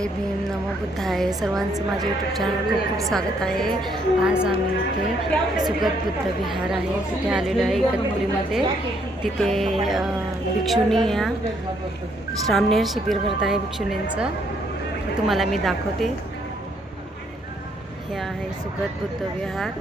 जय भीम, नमो बुद्धाय. सर्वांचं माझ्या YouTube channel खूप खूप स्वागत आहे. आज आम्ही इथे सुगत बुद्ध विहार आहे तिथे आलेलो आहे इगतपुरीमध्ये. तिथे भिक्षुणी या श्रामणेर शिबिर भरत आहे भिक्षुणींचं. हे तुम्हाला मी दाखवते. हे आहे सुगत बुद्ध विहार.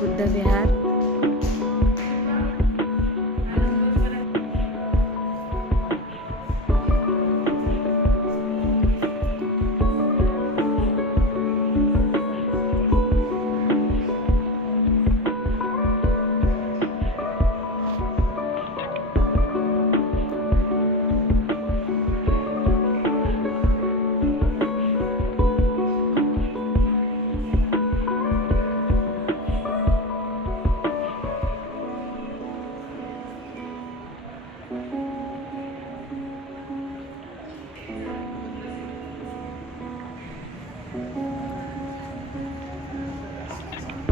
बुद्ध विहार.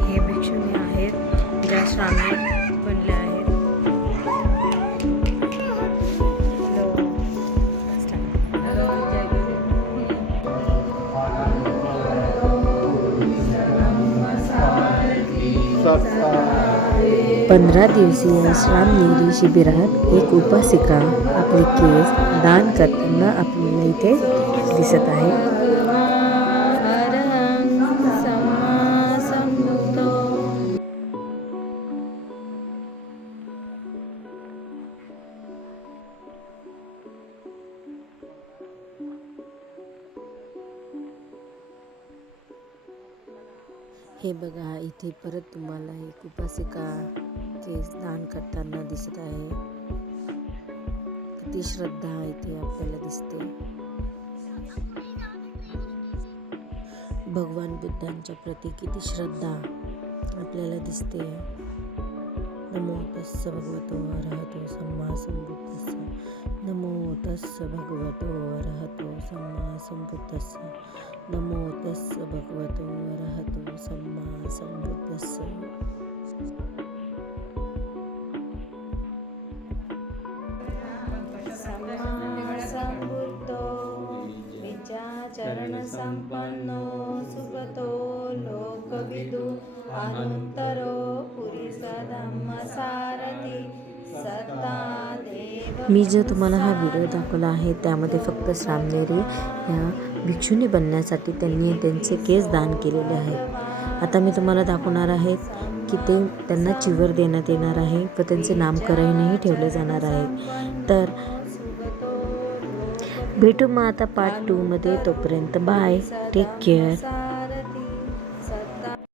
हे भिक्षुणी आहेत ज्या श्रामणेर बनल्या आहेत. 15 दिवसीय श्रामणेरी शिबिरात एक उपासिका आपले केस दान करताना आपल्याला इथे दिसत आहे. हे बघा, इथे परत तुम्हाला एक उपासिका केस दान करताना दिसत आहे. किती श्रद्धा इथे आपल्याला दिसते. भगवान बुद्धांच्या प्रती किती श्रद्धा आपल्याला दिसते. नमो तस्स भगवतो अरहतो सम्मा संबुद्धस्स. नमो तस्स भगवतो अरहतो सम्मा संबुद्धस्स. नमो तस्स भगवतो अरहतो सम्मा संबुद्धस्स. सम्मा संबुद्धो विचाचरण संपन्नो सुगतो लोकविदु अनुत्तरो पुरुष धम्म सारथी सत्ता देव. मी जो तुम्हाला हा व्हिडिओ दाखवला आहे त्यामध्ये फक्त श्रामणेरी या भिक्षुणी बनण्यासाठी त्यांनी त्यांचे केस दान केलेले आहेत. आता मी तुम्हाला दाखवणार आहे की त्यांना चिवर देण्यात येणार आहे व त्यांचे नामकरणही ठेवले जाणार आहे. तर भेटू मग आता पार्ट 2 मध्ये. तोपर्यंत बाय, टेक केअर.